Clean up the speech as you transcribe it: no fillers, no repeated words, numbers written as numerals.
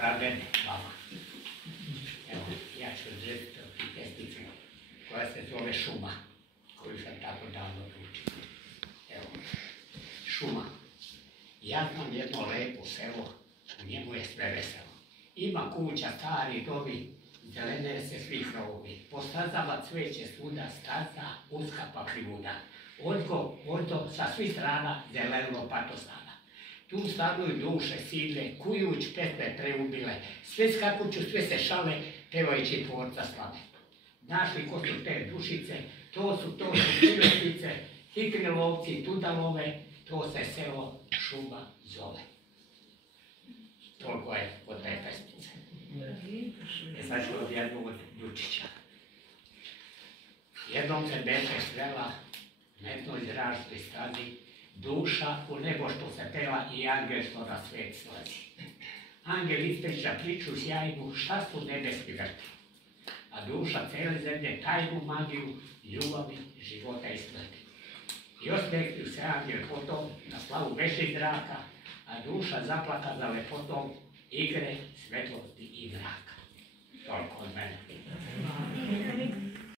pradede vama. Evo, ja ću izvesti pjesmicu koja se zove Šuma, koju sam tako davno učio. Evo, šuma. Ja znam jedno lepo selo, u njemu je sve veselo. Ima kuća, stari domi, zelene se svi krovovi. Po stazama cveće svuda, staza, uska pa krivuda. Odgo sa svih strana zeleno patosana. Tu stanuju duše silne, kujuć pesme preubile. Sve skakuću, sve se šale, pevajući tvorca slave. Našli ko su te dušice, to su čiletice, hitri lovci, tudalove, to se selo Šuma zove. Toliko je od te pesmice. Sad ću od jednog od Dučića. Jednom se beše svela, na jednoj zražnoj stazi, duša u nebo što se pela i angel što na svet slazi. Angel ispriča priču sjajnu, šta su nebeski vrti. A duša cele zemlje tajnu magiju, ljubavi, života i smrti. I osmehnuo se angel potom, na slavu beše iz zraka, a duša zaplaka za lepotom igre, svetlosti i mraka. Toliko od mene.